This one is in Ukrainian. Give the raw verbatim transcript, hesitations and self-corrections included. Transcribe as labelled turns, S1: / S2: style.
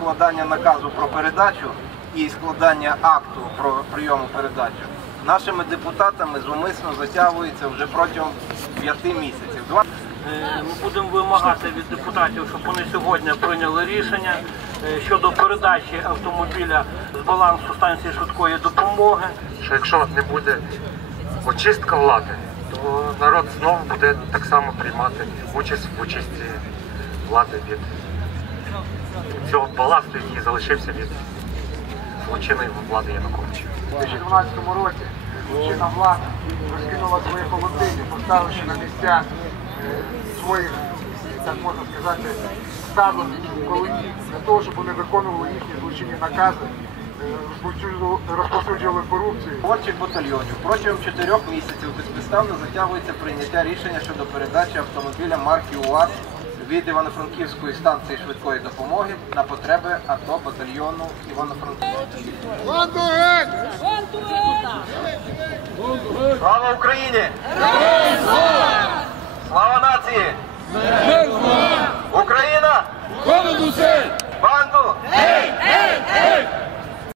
S1: складання наказу про передачу і складання акту про прийому передачу нашими депутатами зумисно затягується вже протягом п'яти місяців.
S2: Ми будемо вимагати від депутатів, щоб вони сьогодні прийняли рішення щодо передачі автомобіля з балансу станції швидкої допомоги.
S3: Що якщо не буде очистка влади, то народ знову буде так само приймати участь в очистці влади від цього баласту, який залишився від злочинної влади Януковича.
S4: У дві тисячі дванадцятому році злочинна влада розкинула свої холодильні, поставивши на місця своїх, так можна сказати, ставленників, колегів, для того, щоб вони виконували їхні злочинні накази, розповсюджували корупцію.
S1: Творчих батальйонів протягом чотирьох місяців безпідставно затягується прийняття рішення щодо передачі автомобіля марки УАЗ від Івано-Франківської станції швидкої допомоги на потреби АТО батальйону Івано-Франківської.
S4: Слава Україні!